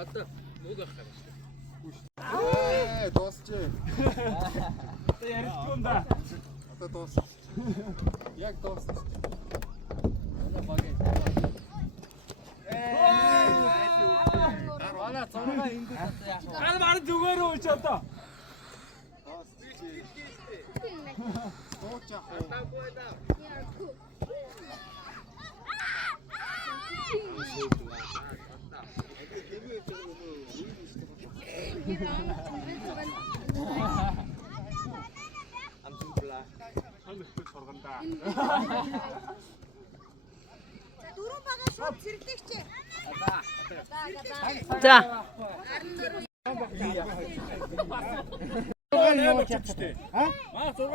одоо мөг авах гэж. Дуусчээ. Одоо ярилцгүй юм да. Одоо дуус. Яг дуусна. Одоо багийн. Манай цоргоо энд яах вэ? Гал мар зүгээр үү ч одоо. Дууч яах вэ? Дөрөв байгаа шууд зэрэглэгч. За.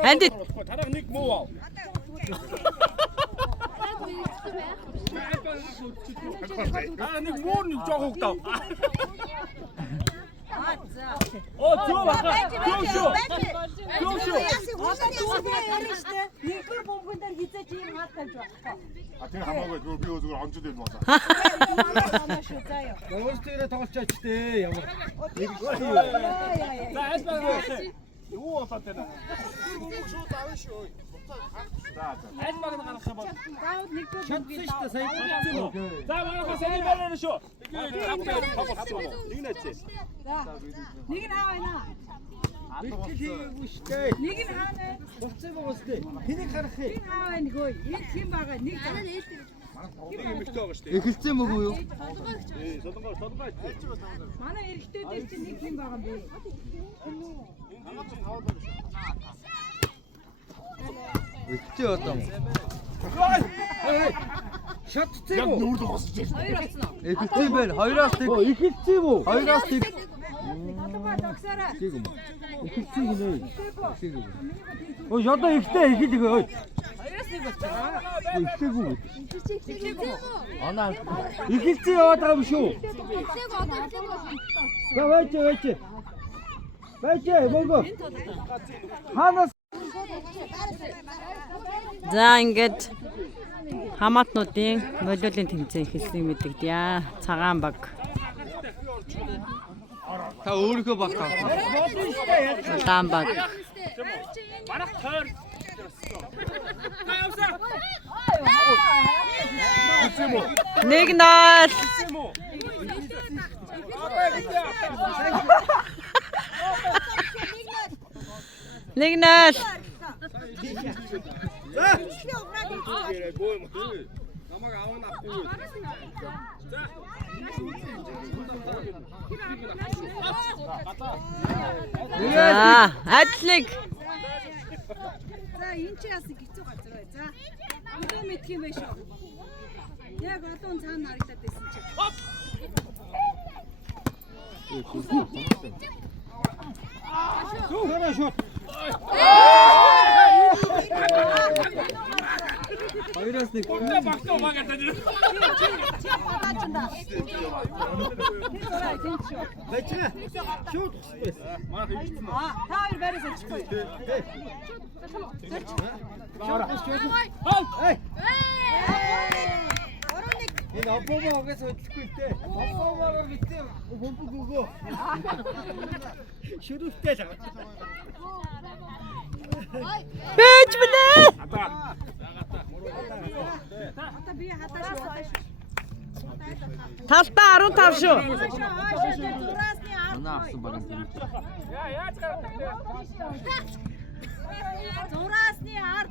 Хандит. Тарах нэг муу аа. Нэг муу нэг жоох хогдоо. Оо зөө баха. Зөө. Нэгэр бомбон дээр хизээч юм хатаж байна. Тэр хамаагүй би зүгээр онцод юм байна. Өөртөө тоглолцооч тээ ямар. За альбаа. Юу болоод байна? Шууд авна шүү. Альбааг нь гаргах юм бол. Даууд нэгдүгээр Чадсан шүү дээ сая. За манайхаа сайн байна шүү. Нэг нэцээ. За. Нэг нь аа байна. Бэлтгэл Нэг нь аа нэ. болцсон байгаа үстэй. Хэнийг харах юм? Аа байна хөөе. Энд хэн байгаа? Нэг дараа. Нэг эмэгтэй байгаа шүү дээ. Эхэлсэн мөгөө юу? Солонгоо. Манай эрэгтэйдэр чинь нэг хэн байгаа юм бэ? Эхэлсэн одоо. Шатцээ Яг үү? нүрд госч. Эхэлсэн байл. Хоёроос тэг. Эхэлсэн үү? Хоёроос тэг. Батга догсоорой. Эхэлсэн гинэ. Өө одоо ихтэй эхэлдэг өө. Хоёроос нэг болчихоо. Эхлэв үү? Анаа. Эхэлсэн яваад байгаа юм шүү. За байж. Мөнгө. Ханаас За ингээд хамаатнуудын нөлөөлийн тэмцээн эхэлсэн мэдэгдээ. Цагаан баг. та өөрийнхөө баг таа. Удаан баг. Манайх тойр. Нэг нол. Нэг нол. Намайг аавна авахгүй. За, адлыг. За энэ чи яасан хэцүү газар бай. За. Юу мэдх юм бэ шүү. Яг олон цаана харагдаад байсан чи. Гэнэ шот. Хоёроос нэг. Багтаа багтаа. Баачнда. Бачна. Шот. Манайх ихсэн. Аа, та хоёр барьж очихгүй. Энэ обомоогоос хөдлөхгүй л дээ. Обомоогоор битээ бомбог өгөө. Шүрүүтэй л. Бэж блэ. Одоо би хаташ хаташ. Талдаа 15 шүү. Зураасны ард. Манай авсан баг. Яаж гардаг вэ? Зураасны ард.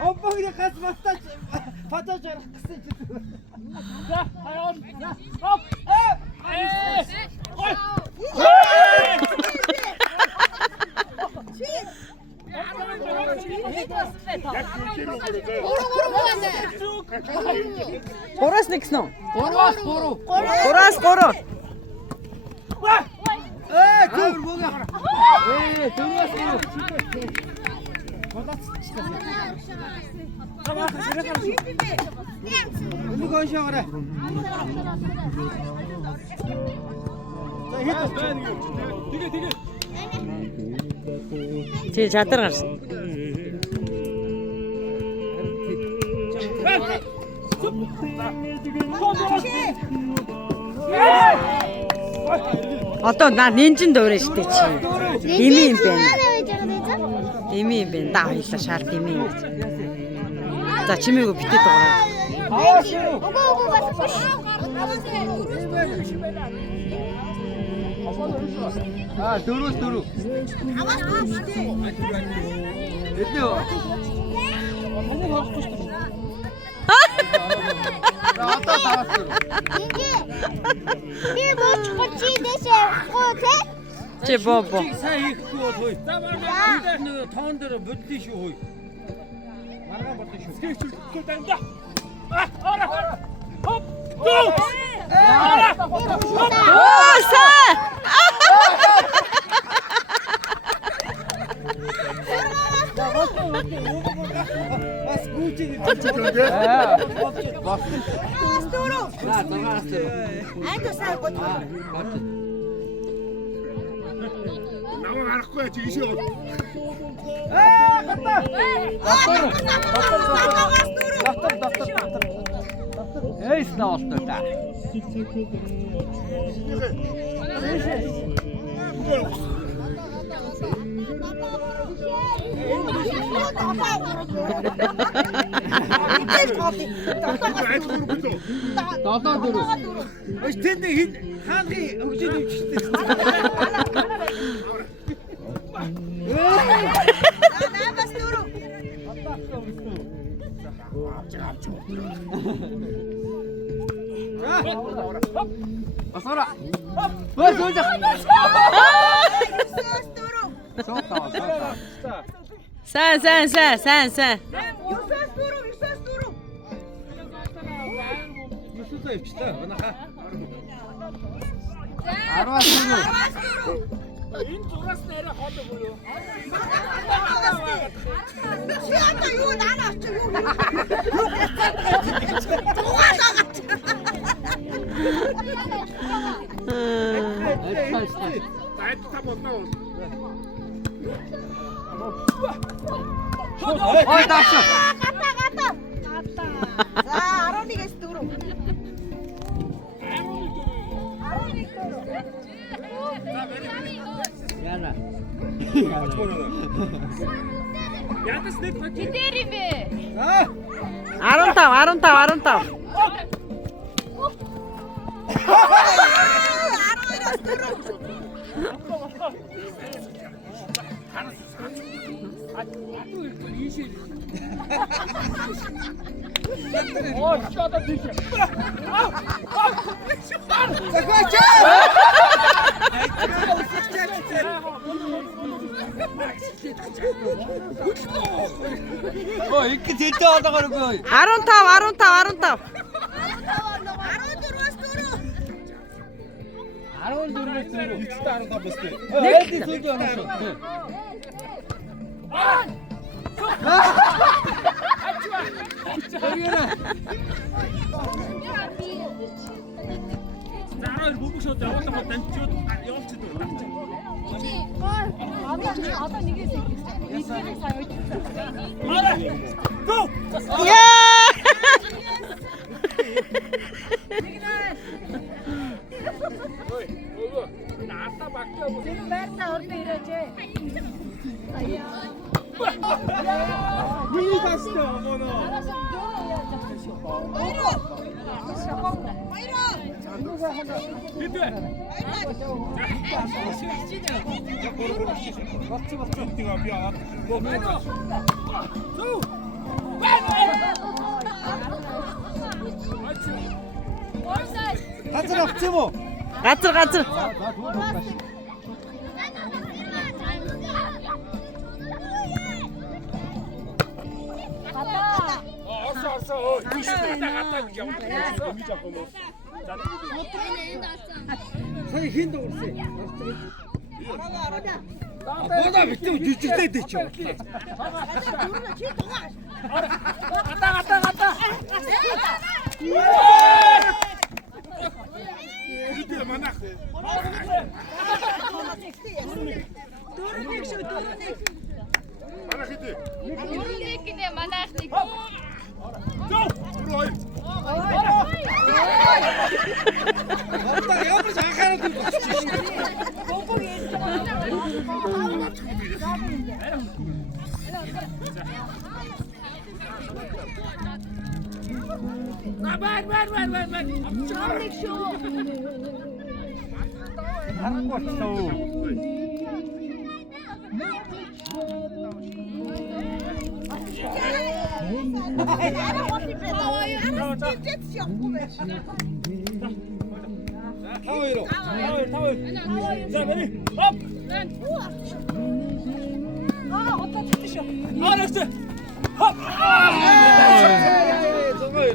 Обомог хас матач фатаж арах гэсэн чи. За, хаяа. Хоп. Гураас нэг гэнэ үү? Гураас 3. Гүр мөнгө. Дөрөвс гүр. Өнөг оншоогоорой. За хит байна юу? Тэгээ. Чи чадар гарсан. Одоо на нинжин дуурай штэ чи. Дими юм байна. Дими юм байна. Да хоёлаа шаар дими юм. За чимээгүй битээ дуурай. Дөрөв. Эднэ. Одоо таваас дөрөв. Би боцгоо чи дэшээ гоо тэ. Чи бобо. Сайн хийхгүй бол хөөе. Эндээс нэг тоон дээр бодлоо шүү хөөе. Маргаан бодлоо шүү. Тэвчүүлэхгүй дандаа. Ара. Хоп. Оо саа. Бас гүйтийг Намайг харахгүй чи ийшээ. Эйс наалтаа та. Додоо дөрөв. Эс тэнд хин хааны өгчид өвчтэй. Намаас дөрөв. Басара. Ой зөөж. Сайн. Юусаа өвчлээ. Манайха. 10. Энэ зураас нэрэ хоолой буюу. Чи одоо юу нараач юу? Тайд та болно. Ой даач. Гата. За 11-ээс 4. 11 Яна. Ядас нэг бод. Дээр юм бэ? 15. Оо, чада тийш. Захвач. Ой, их зэдэ одоогооргүй. 15. 14-өөс 15 бастай. Эд сүйж явна шүү. Зараа бүгд шууд явуулах дамжууд явуулчих дөө. Одоо нэгээс ихийг сайн уучлаа. Ара. Го. Яа! Ой, ого. Наата багтаа. Тэр байртаа орд ирээч. Миний тастай огоно. Бидвэ. Газар авчих юм уу? Газар. Орсоо. Гатаа гэж явуулсан. Ми жах юм уу? Сая хин дуурсан. Бодоо битүү жижиглээд чи. Гатаа. Бид манайх. Дөрөв шүү. Манайх идэв. Нэг гинэ манайх нэг. Go. Рой. 타워이로. 자, 레디. 업. 어디다 찍으셔. 넥스트. 업. 정말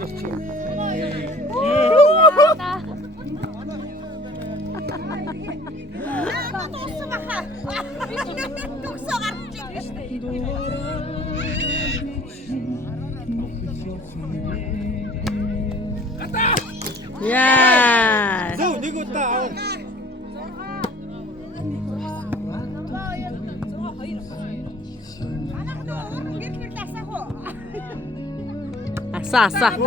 야. 저 니고 따. 아싸 아싸.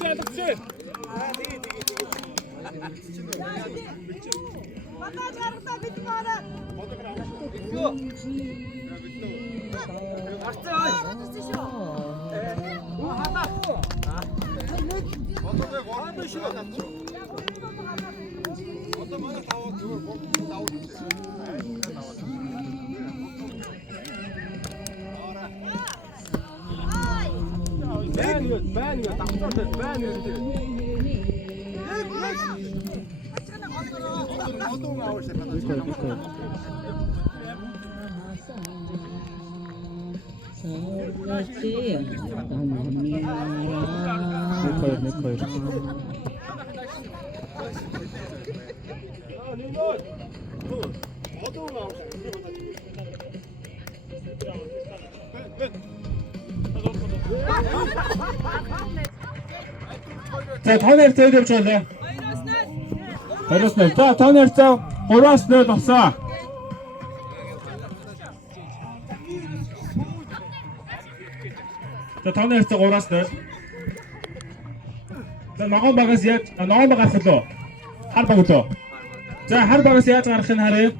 자, 독세. За тооны харьцаа явж байна. 2-0. За тооны харьцаа 3-0 болсон. За тооны харьцаа 3-0. За ногоон багаас яаж ногоон баг гарах лөө? Хар баг лөө. За хар багаас яаж гарахыг харъя.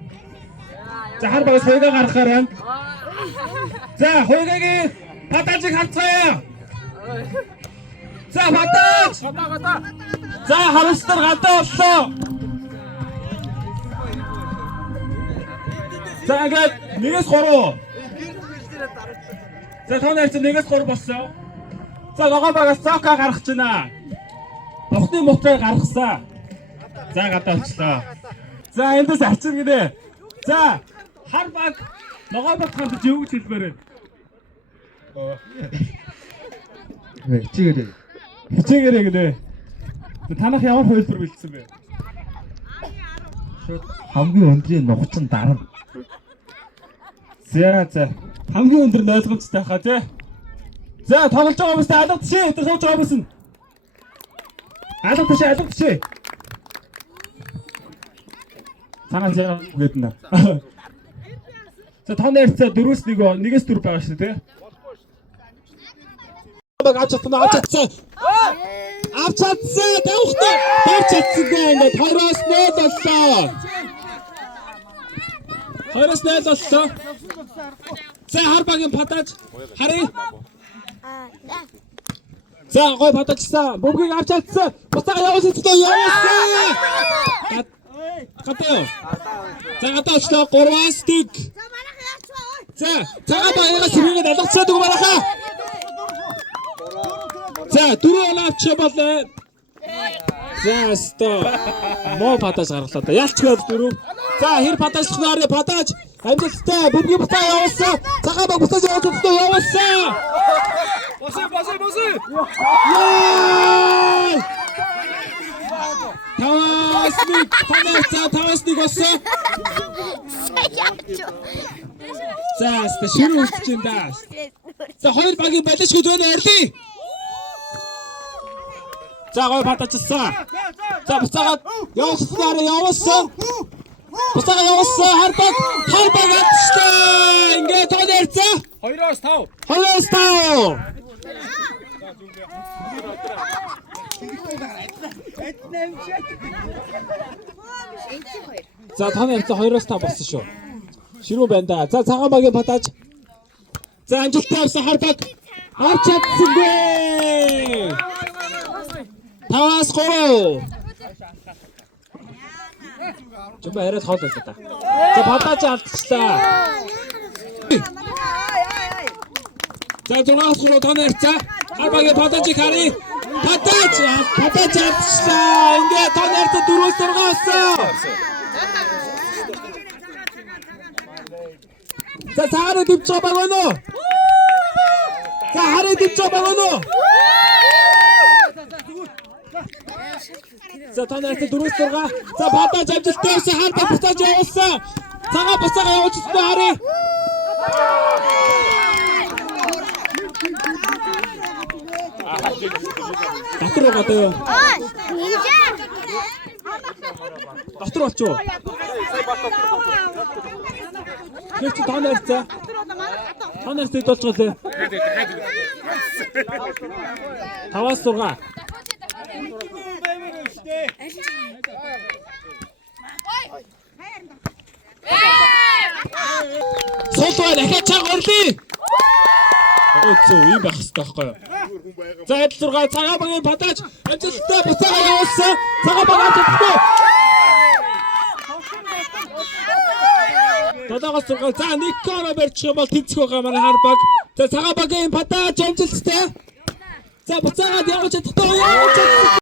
За хар багаас хуйгаа гаргахаар байна. За хуйгагийн патажиг харцгаая. За патаж. За харамсдар гадаа боллоо. За ингээд 1-3. За тооны харьцаа 1-3 болсон. За ногоон багаас цока гаргаж байна. Бохны мутраа гаргасан. За гадаа очлоо. За эндээс арчин гинэ. За хар баг ногоон баг хандж юу гэж хэлмээр вэ? Хичээгээрэй гинэ. Танах ямар хувилбар бэлдсэн бэ? Шууд хамгийн өндрийн нухчин дарна. За хамгийн өндөр нь ойлгомжтой хаа тий. За тоглож байгаа хүмүүст алга тишээ тэр сууж байгаа хүмүүс нь. Алга тишээ. Цанаас яа гэдэнэ. За тооны харьцаа 4-1 1-4 байгаа шүү тий. Баг авцсан. Тавхтай. Тавчсан ингээд 2-0 боллоо. 2-0 боллоо. За хар багийн патаж харъя. За гой патажсан. Бүгдийг авч чадсан. Буцаага явуулсан. Гадаа. За гадаа очлоо 3-1. За цагаан багаас сэргээд алгацаад үг барахаа. За 4 авч болоо. За стоп. Мо патаж гаргалаа да. Ялч гээд 4. За хэр патажлах нэрэ патаж амжилттай бүгд буцаа явуулсан. Цагаан баг буцаа явуулсан. Босы. Яа! Тавасник болсон. За ширүү үлдэж юм да. За хоёр багийн балиш хөдөөний орлоо. За гой батачсан. За буцаагаад явуулсан. Буцаагаад явуулсан харбаг алдчихлаа. Ингээ тоон ярьцаа. 2-5. 2-5. За тоон ярьцаа 2-5 болсон шүү. Ширүү байна да. За цагаан багийн батаж. За амжилттай авсан харбаг. Авч чадсангүй. 5-3. Чамаа яриад хоол байсан та. За батаж алдчихлаа. За 6-3 тоон ярьцаа. Харбагийн батажийг харъя. Батаж алдчихлаа. Ингээ тоон ярьцаа 4-6 болсон. За саарэ дивч байгаа нөө. За хараа дивч байгаа нөө. За танаас 4-6. За батаж амжилттай явсан харбаг буцааж явуулсан. Цагаан буцаага явуулчихсан харъя. Дотор байгаа юу? Дотор болчихоо. Нэг ч тоон ярьцаа. Тоон ярьцаа дуулж байгаа лээ. 5-6. Солтой дахиад чаг орлоо. Өцөө юм байх хэрэгтэй байхгүй юу? За 6 цагаан багийн батаж амжилттай буцаага явуулсан. Цагаан баг амжилттай. 7-6. За нэг кора барьчих юм бол тэнцэх байгаа манай харбаг. За цагаан багийн батаж амжилттай. За буцаагаад явуулж чадахгүй.